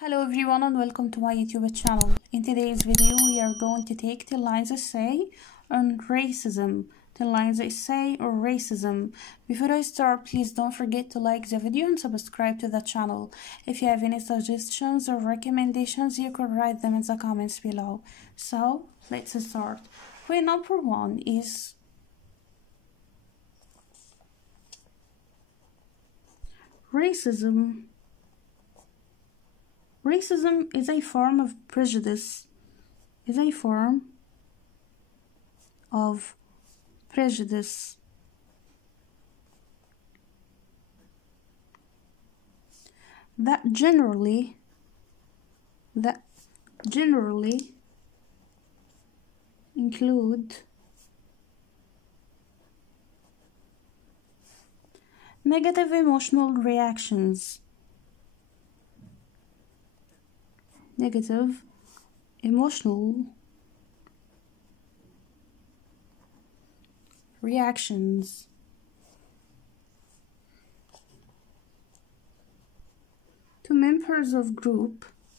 Hello everyone and welcome to my YouTube channel. In today's video we are going to take 10 lines essay on racism. 10 lines essay on racism. Before I start, please don't forget to like the video and subscribe to the channel. If you have any suggestions or recommendations, you can write them in the comments below. So let's start. Point number 1 is racism. Racism is a form of prejudice. That generally include negative emotional reactions. Negative emotional reactions to members of a group,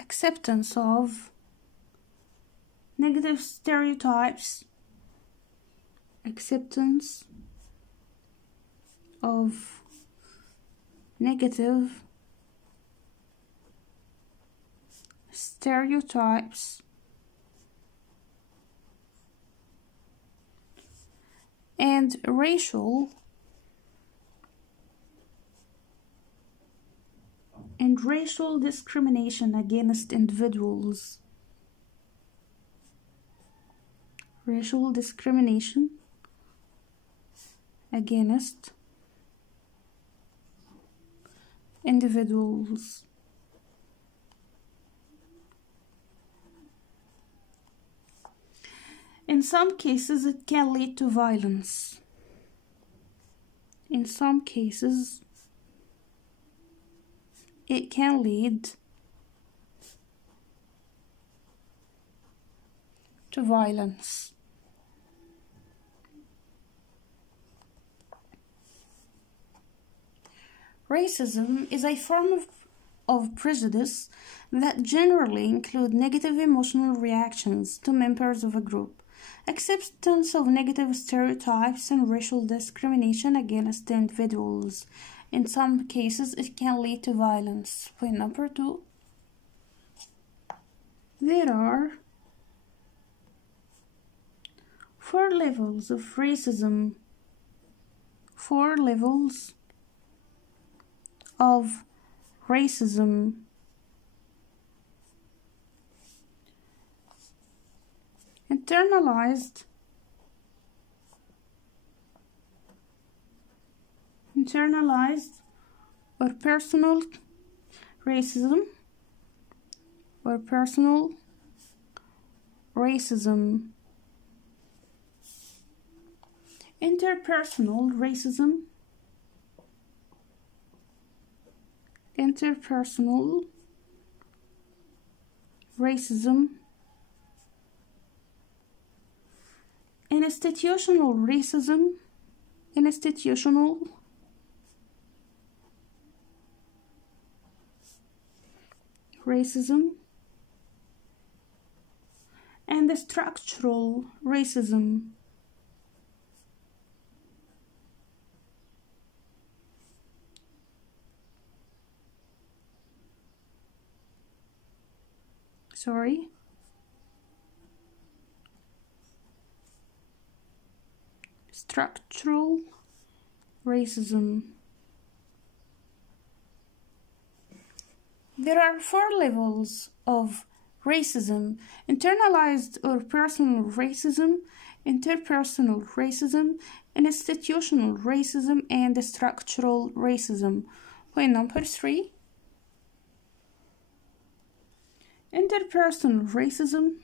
acceptance of negative stereotypes, and racial discrimination against individuals. Racial discrimination against individuals. In some cases, it can lead to violence. Racism is a form of prejudice that generally include negative emotional reactions to members of a group, acceptance of negative stereotypes, and racial discrimination against individuals. In some cases, it can lead to violence. Point number 2. There are 4 levels of racism. 4 levels of racism. Internalized or personal racism, interpersonal racism, institutional racism, and structural racism. Structural racism. There are 4 levels of racism: internalized or personal racism, interpersonal racism, institutional racism, and structural racism. Point number 3. Interpersonal racism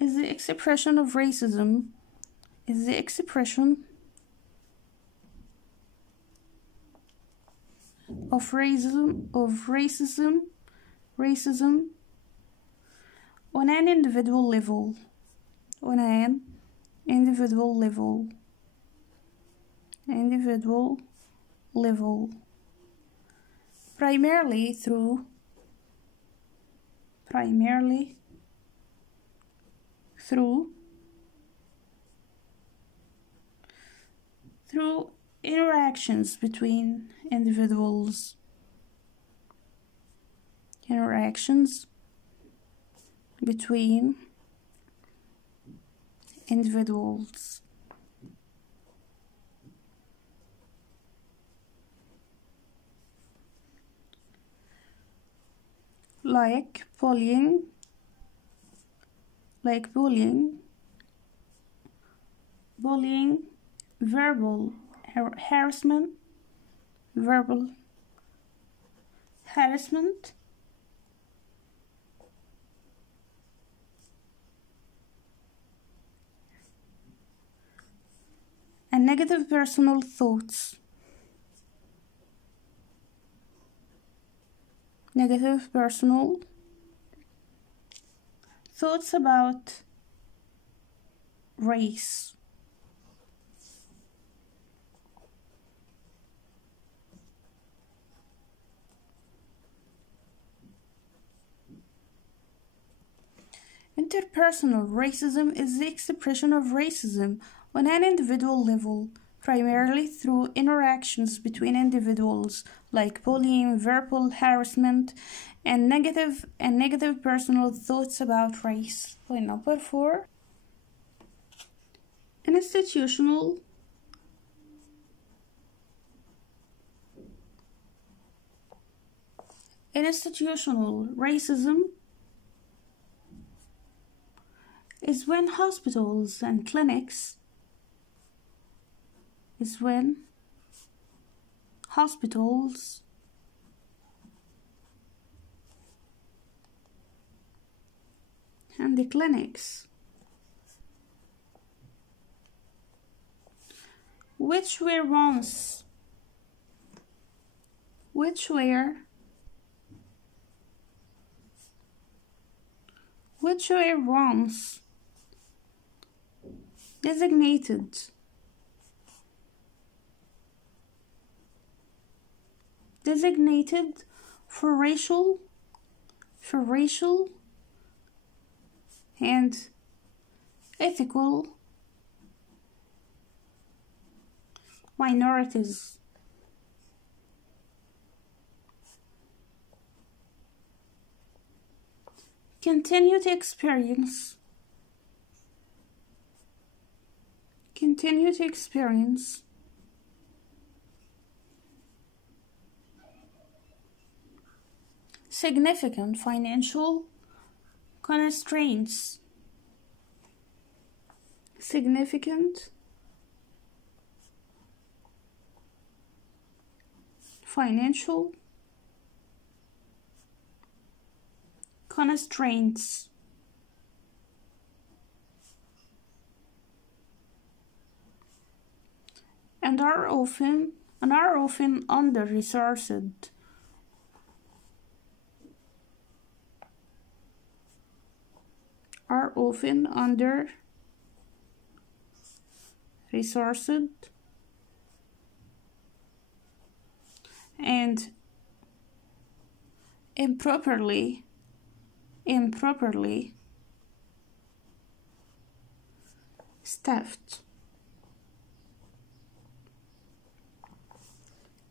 is the expression of racism of racism on an individual level, primarily through interactions between individuals. Like bullying, verbal harassment, and negative personal thoughts. About race. Interpersonal racism is the expression of racism on an individual level, primarily through interactions between individuals, like bullying, verbal harassment, and negative personal thoughts about race. Point number 4. Institutional racism is when hospitals and clinics and the clinics which were once designated for racial and ethical minorities. Continue to experience significant financial constraints. And are often under-resourced. And improperly staffed.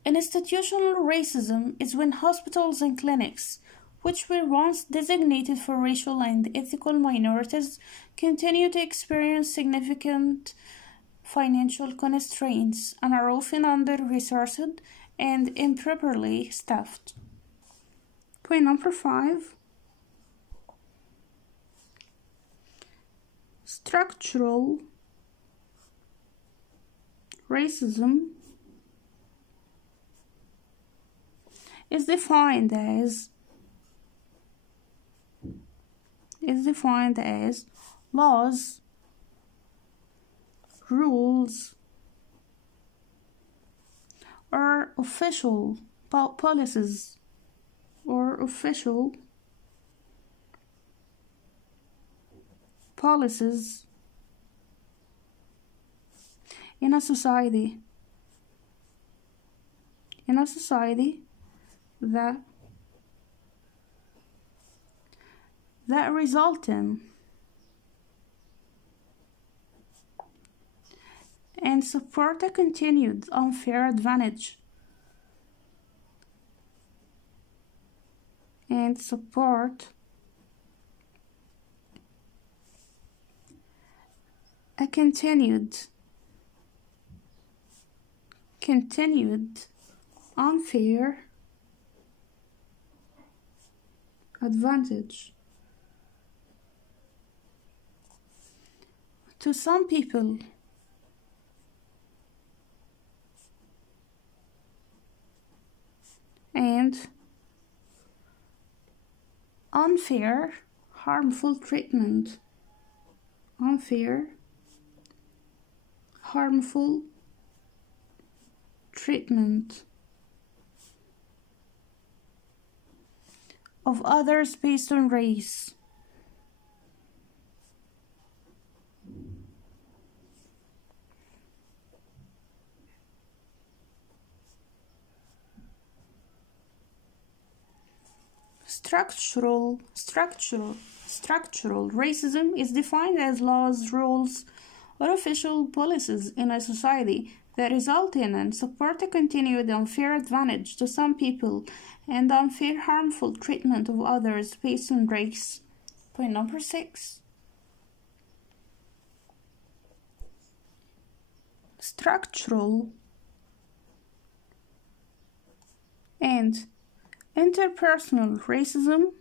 Institutional racism is when hospitals and clinics, which were once designated for racial and ethical minorities, continue to experience significant financial constraints and are often under-resourced and improperly staffed. Point number 5. Structural racism is defined as laws, rules, or official policies or official policies in a society that result in and support a continued unfair advantage and support a continued unfair advantage to some people and unfair harmful treatment of others based on race, Structural racism is defined as laws, rules, or official policies in a society that result in and support a continued unfair advantage to some people and unfair harmful treatment of others based on race. Point number 6. Structural and interpersonal racism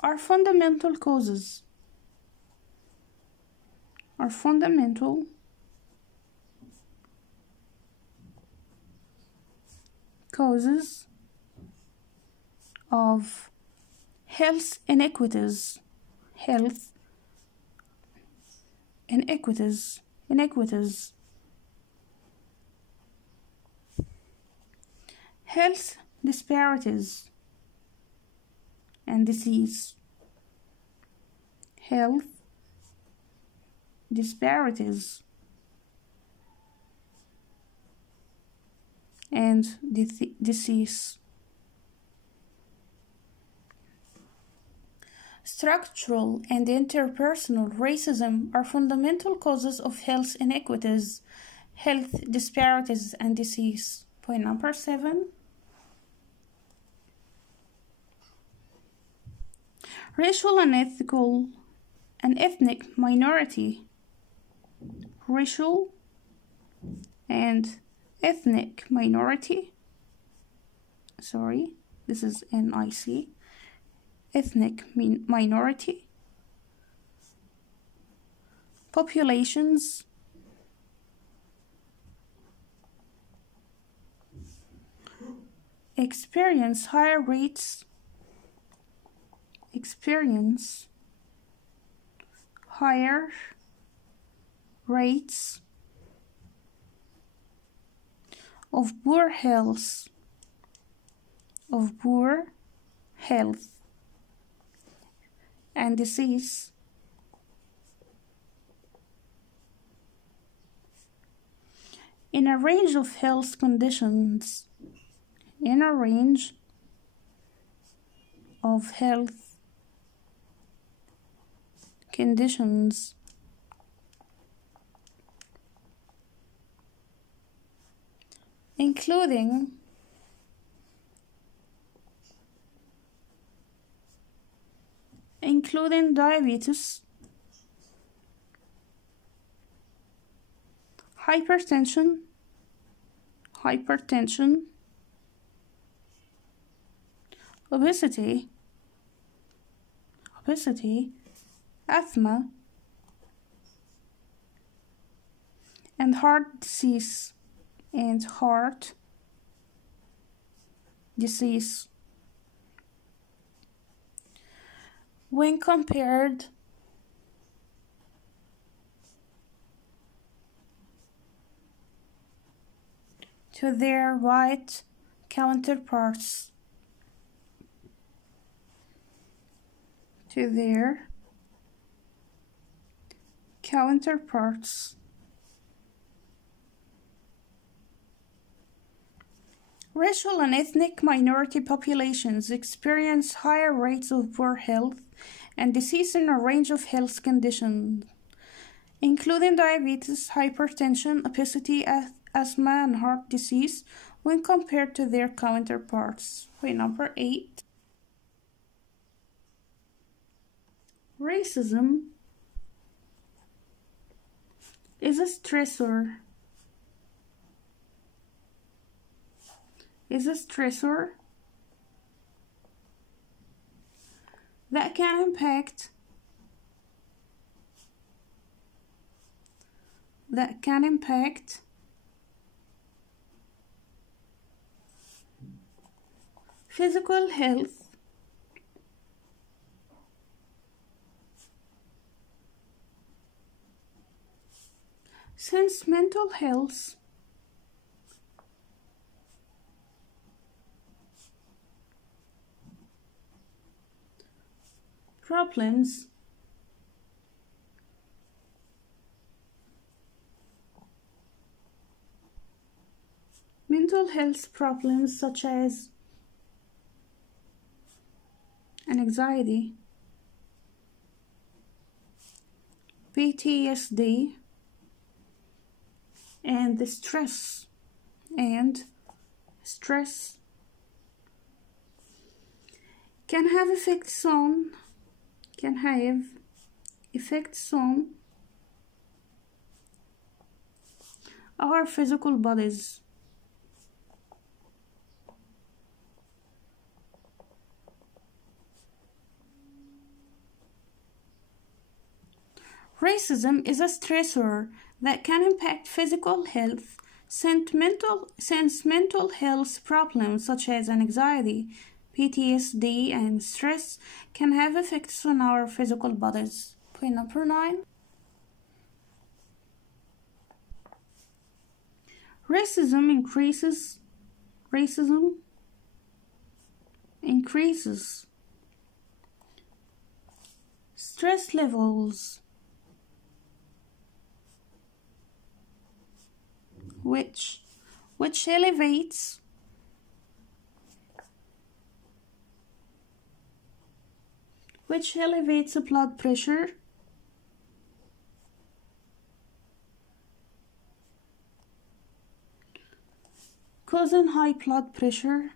are fundamental causes of health inequities, health disparities and disease, health disparities and disease. Structural and interpersonal racism are fundamental causes of health inequities, health disparities, and disease. Point number 7. Racial and ethnic minority. Racial and ethnic minority. This is NIC. Ethnic minority populations experience higher rates of poor health and disease in a range of health conditions, including diabetes, hypertension, obesity, asthma, and heart disease when compared to their white counterparts. Racial and ethnic minority populations experience higher rates of poor health and disease in a range of health conditions, including diabetes, hypertension, obesity, asthma, and heart disease, when compared to their counterparts. Point number 8. Racism is a stressor. That can impact physical health, since mental health problems such as anxiety, PTSD, and the stress can have effects on our physical bodies. Racism is a stressor that can impact physical health, since mental health problems such as anxiety, PTSD, and stress can have effects on our physical bodies. Point number 9. Racism increases stress levels, which elevates the blood pressure, causing high blood pressure,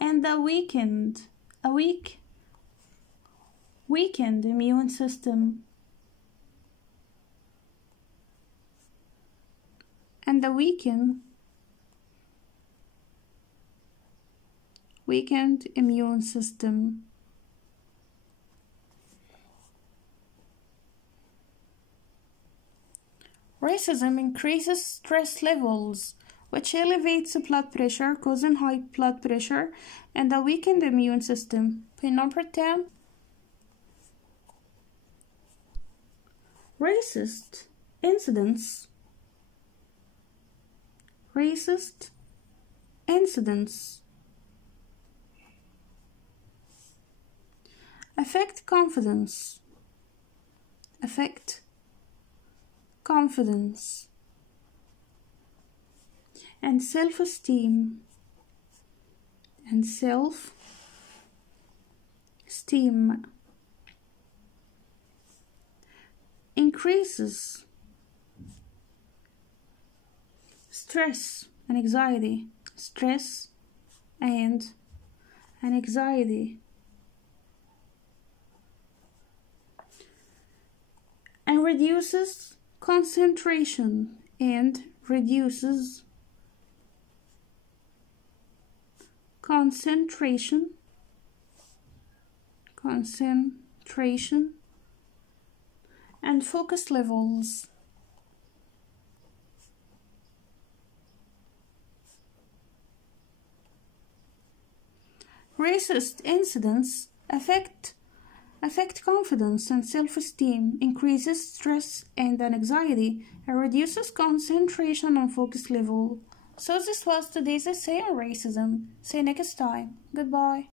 and a weakened immune system, Racism increases stress levels, which elevates the blood pressure, causing high blood pressure and a weakened immune system. Point number 10. Racist incidents affect confidence and self-esteem increases stress and anxiety, and reduces concentration and focus levels. Racist incidents affect confidence and self-esteem, increases stress and anxiety, and reduces concentration and focus level. So this was today's essay on racism. See you next time. Goodbye.